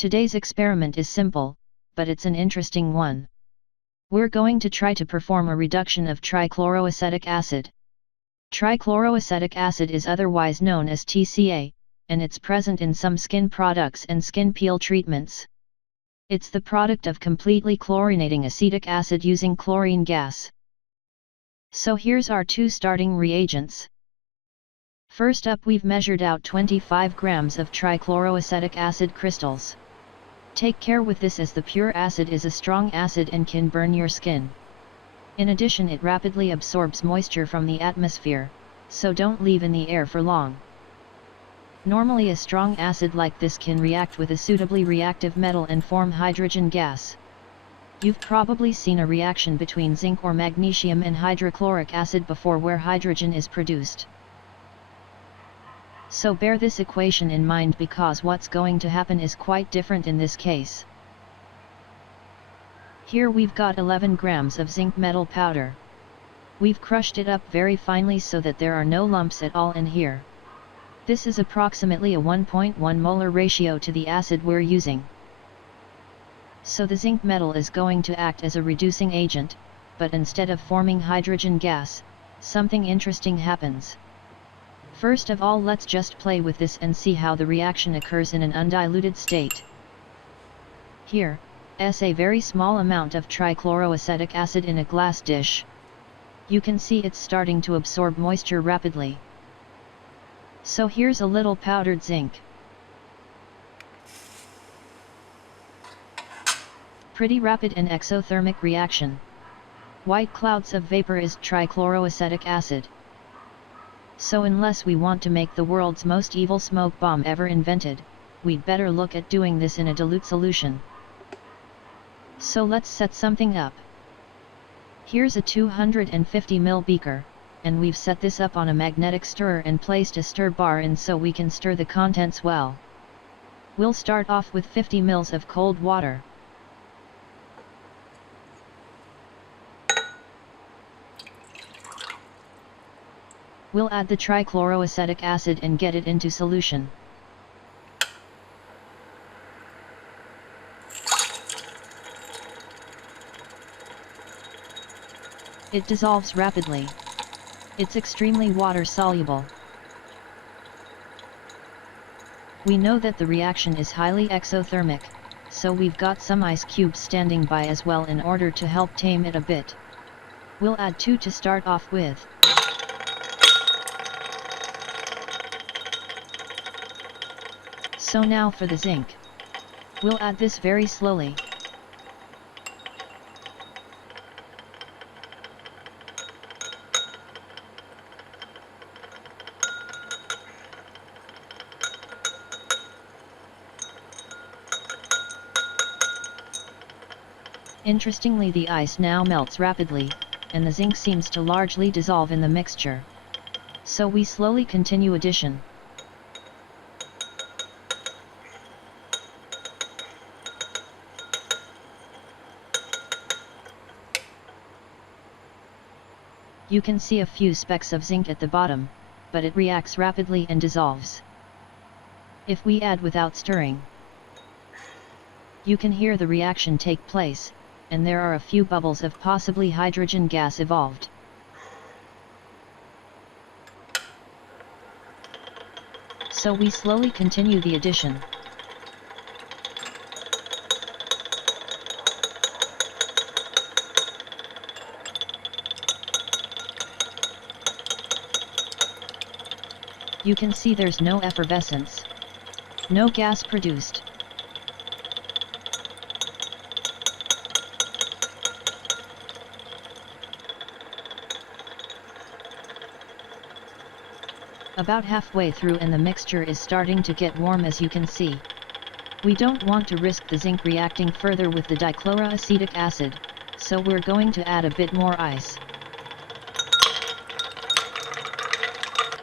Today's experiment is simple, but it's an interesting one. We're going to try to perform a reduction of trichloroacetic acid. Trichloroacetic acid is otherwise known as TCA, and it's present in some skin products and skin peel treatments. It's the product of completely chlorinating acetic acid using chlorine gas. So here's our two starting reagents. First up, we've measured out 25 grams of trichloroacetic acid crystals. Take care with this, as the pure acid is a strong acid and can burn your skin. In addition, it rapidly absorbs moisture from the atmosphere, so don't leave in the air for long. Normally a strong acid like this can react with a suitably reactive metal and form hydrogen gas. You've probably seen a reaction between zinc or magnesium and hydrochloric acid before where hydrogen is produced. So bear this equation in mind, because what's going to happen is quite different in this case. Here we've got 11 grams of zinc metal powder. We've crushed it up very finely so that there are no lumps at all in here. This is approximately a 1.1 molar ratio to the acid we're using. So the zinc metal is going to act as a reducing agent, but instead of forming hydrogen gas, something interesting happens. First of all, let's just play with this and see how the reaction occurs in an undiluted state. Here, a very small amount of trichloroacetic acid in a glass dish. You can see it's starting to absorb moisture rapidly. So here's a little powdered zinc. Pretty rapid and exothermic reaction. White clouds of vapor is trichloroacetic acid. So unless we want to make the world's most evil smoke bomb ever invented, we'd better look at doing this in a dilute solution. So let's set something up. Here's a 250 ml beaker, and we've set this up on a magnetic stirrer and placed a stir bar in so we can stir the contents well. We'll start off with 50 ml of cold water. We'll add the trichloroacetic acid and get it into solution. It dissolves rapidly. It's extremely water soluble. We know that the reaction is highly exothermic, so we've got some ice cubes standing by as well in order to help tame it a bit. We'll add 2 to start off with. So now for the zinc. We'll add this very slowly. Interestingly, the ice now melts rapidly, and the zinc seems to largely dissolve in the mixture. So we slowly continue addition. You can see a few specks of zinc at the bottom, but it reacts rapidly and dissolves. If we add without stirring, you can hear the reaction take place, and there are a few bubbles of possibly hydrogen gas evolved. So we slowly continue the addition. You can see there's no effervescence. No gas produced. About halfway through and the mixture is starting to get warm, as you can see. We don't want to risk the zinc reacting further with the trichloroacetic acid, so we're going to add a bit more ice.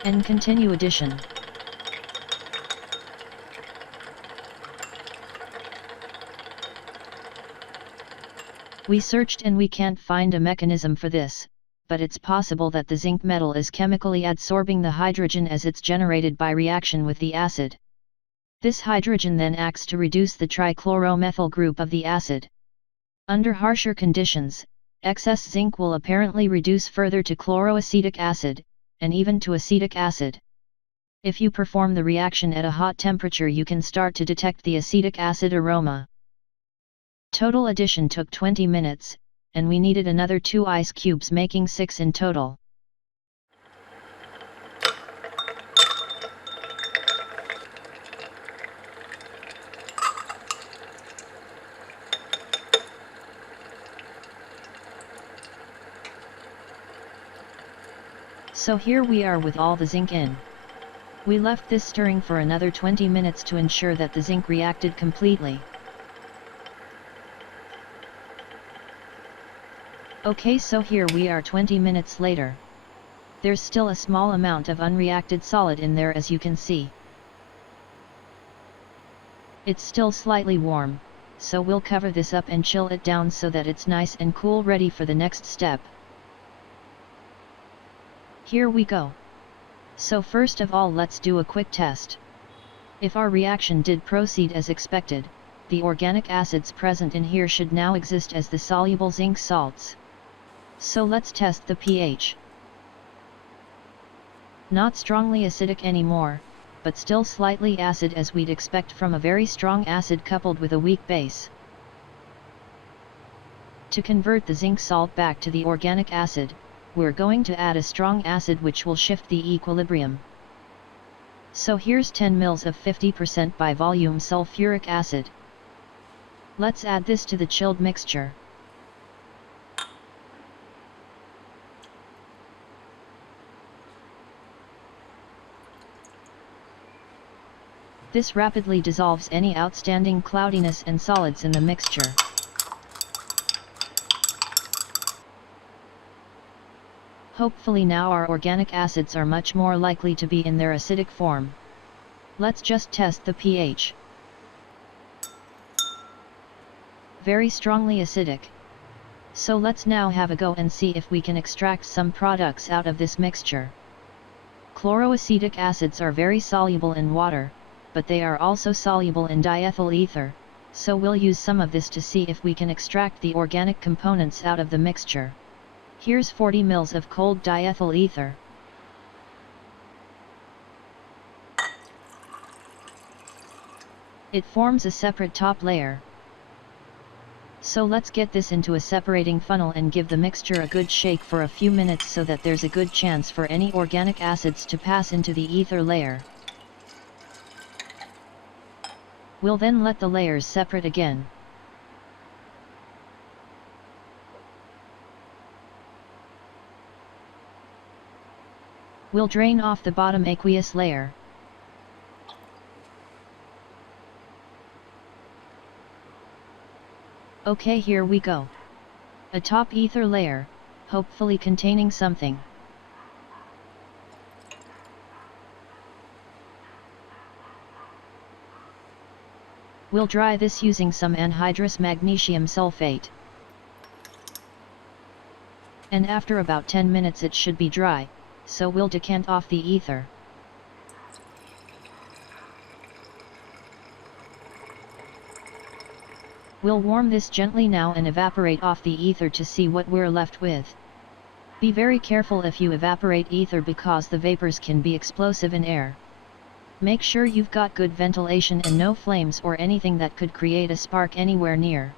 And continue addition. We searched and we can't find a mechanism for this, but it's possible that the zinc metal is chemically adsorbing the hydrogen as it's generated by reaction with the acid. This hydrogen then acts to reduce the trichloromethyl group of the acid. Under harsher conditions, excess zinc will apparently reduce further to chloroacetic acid, and even to acetic acid. If you perform the reaction at a hot temperature, you can start to detect the acetic acid aroma. Total addition took 20 minutes, and we needed another 2 ice cubes, making 6 in total. So here we are with all the zinc in. We left this stirring for another 20 minutes to ensure that the zinc reacted completely. Okay, so here we are 20 minutes later. There's still a small amount of unreacted solid in there, as you can see. It's still slightly warm, so we'll cover this up and chill it down so that it's nice and cool, ready for the next step. Here we go. So first of all, let's do a quick test. If our reaction did proceed as expected, the organic acids present in here should now exist as the soluble zinc salts. So let's test the pH. Not strongly acidic anymore, but still slightly acid, as we'd expect from a very strong acid coupled with a weak base. To convert the zinc salt back to the organic acid, we're going to add a strong acid which will shift the equilibrium. So here's 10 ml of 50% by volume sulfuric acid. Let's add this to the chilled mixture. This rapidly dissolves any outstanding cloudiness and solids in the mixture. Hopefully now our organic acids are much more likely to be in their acidic form. Let's just test the pH. Very strongly acidic. So let's now have a go and see if we can extract some products out of this mixture. Chloroacetic acids are very soluble in water, but they are also soluble in diethyl ether, so we'll use some of this to see if we can extract the organic components out of the mixture. Here's 40 ml of cold diethyl ether. It forms a separate top layer. So let's get this into a separating funnel and give the mixture a good shake for a few minutes so that there's a good chance for any organic acids to pass into the ether layer. We'll then let the layers separate again. We'll drain off the bottom aqueous layer. Okay, here we go. A top ether layer, hopefully containing something. We'll dry this using some anhydrous magnesium sulfate. And after about 10 minutes it should be dry, so we'll decant off the ether. We'll warm this gently now and evaporate off the ether to see what we're left with. Be very careful if you evaporate ether because the vapors can be explosive in air. Make sure you've got good ventilation and no flames or anything that could create a spark anywhere near.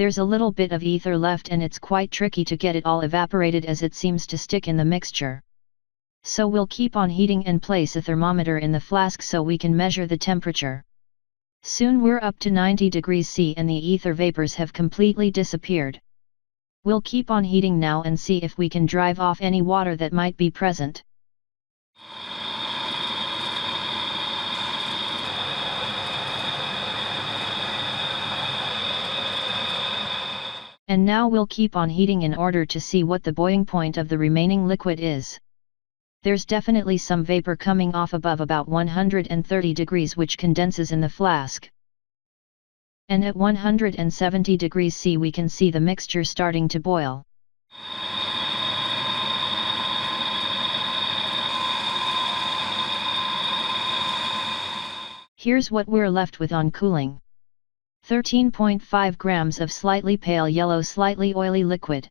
There's a little bit of ether left and it's quite tricky to get it all evaporated as it seems to stick in the mixture. So we'll keep on heating and place a thermometer in the flask so we can measure the temperature. Soon we're up to 90 degrees C and the ether vapors have completely disappeared. We'll keep on heating now and see if we can drive off any water that might be present. And now we'll keep on heating in order to see what the boiling point of the remaining liquid is. There's definitely some vapor coming off above about 130 degrees which condenses in the flask. And at 170 degrees C we can see the mixture starting to boil. Here's what we're left with on cooling. 13.5 grams of slightly pale yellow, slightly oily liquid.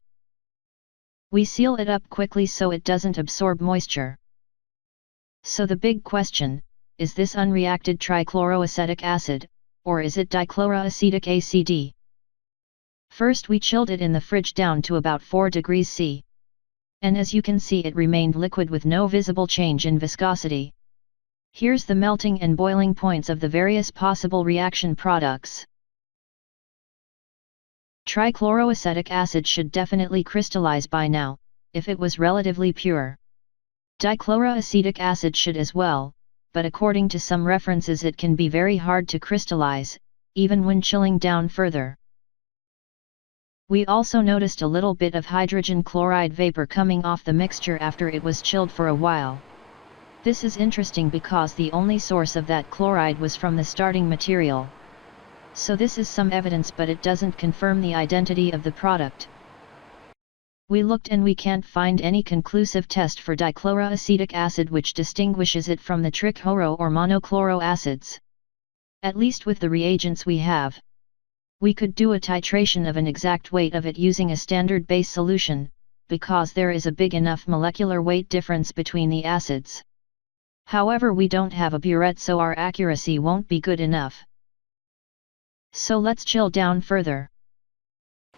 We seal it up quickly so it doesn't absorb moisture. So the big question, is this unreacted trichloroacetic acid, or is it dichloroacetic acid? First we chilled it in the fridge down to about 4 degrees C. And as you can see it remained liquid with no visible change in viscosity. Here's the melting and boiling points of the various possible reaction products. Trichloroacetic acid should definitely crystallize by now, if it was relatively pure. Dichloroacetic acid should as well, but according to some references it can be very hard to crystallize, even when chilling down further. We also noticed a little bit of hydrogen chloride vapor coming off the mixture after it was chilled for a while. This is interesting because the only source of that chloride was from the starting material. So this is some evidence, but it doesn't confirm the identity of the product. We looked and we can't find any conclusive test for dichloroacetic acid which distinguishes it from the trichloro or monochloro acids. At least with the reagents we have. We could do a titration of an exact weight of it using a standard base solution, because there is a big enough molecular weight difference between the acids. However, we don't have a burette, so our accuracy won't be good enough. So let's chill down further.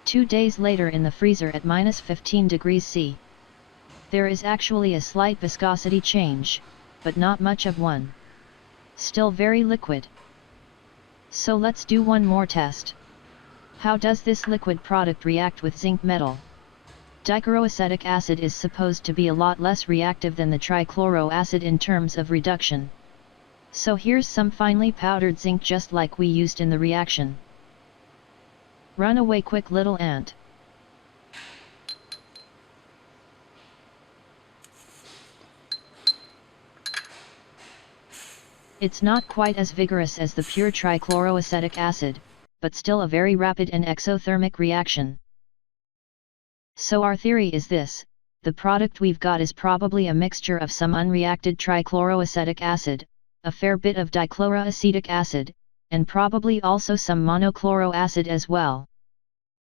2 days later in the freezer at -15 degrees C. There is actually a slight viscosity change, but not much of one. Still very liquid. So let's do one more test. How does this liquid product react with zinc metal? Dichloroacetic acid is supposed to be a lot less reactive than the trichloro acid in terms of reduction. So here's some finely powdered zinc just like we used in the reaction. Run away quick little ant. It's not quite as vigorous as the pure trichloroacetic acid, but still a very rapid and exothermic reaction. So our theory is this: the product we've got is probably a mixture of some unreacted trichloroacetic acid, a fair bit of dichloroacetic acid, and probably also some monochloro acid as well.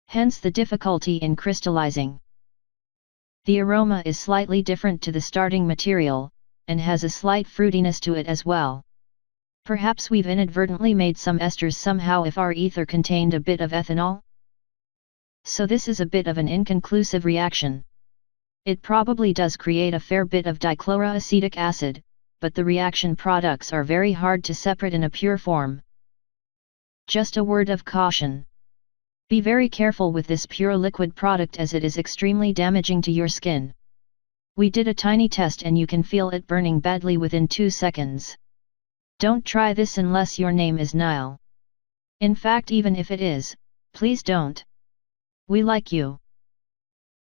Hence the difficulty in crystallizing. The aroma is slightly different to the starting material, and has a slight fruitiness to it as well. Perhaps we've inadvertently made some esters somehow if our ether contained a bit of ethanol? So this is a bit of an inconclusive reaction. It probably does create a fair bit of dichloroacetic acid, but the reaction products are very hard to separate in a pure form. Just a word of caution. Be very careful with this pure liquid product as it is extremely damaging to your skin. We did a tiny test and you can feel it burning badly within 2 seconds. Don't try this unless your name is Nile. In fact, even if it is, please don't. We like you.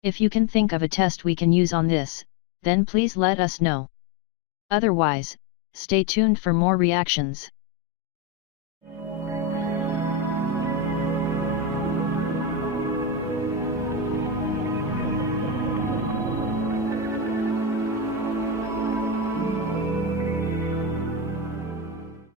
If you can think of a test we can use on this, then please let us know. Otherwise, stay tuned for more reactions.